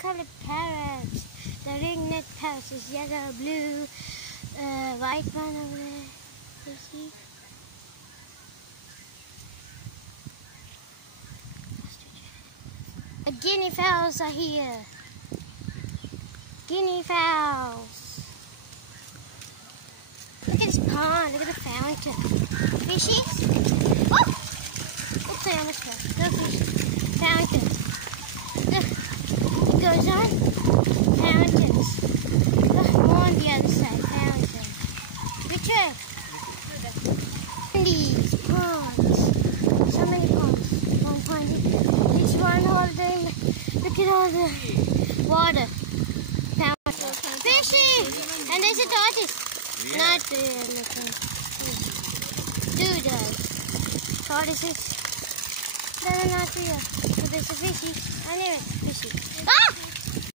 colored parrots. The ringneck parrot is yellow, blue, white one over there. You see? The guinea fowls are here. Guinea fowls. Look at this pond. Look at the fountain. Fishies? Oh! Oops, I almost fell. No fish. Fountain. Look. It goes on. Fountains. Look, more on the other side. Fountain. Richard. These ponds. So many ponds. One pond. This one holding. Look at all the water. Fountain. Fishy! And there's a tortoise. Yeah. Not there, looking. Doodles. Tortoises. They're not real. So there's a fishy. I knew it. Fishy. Ah!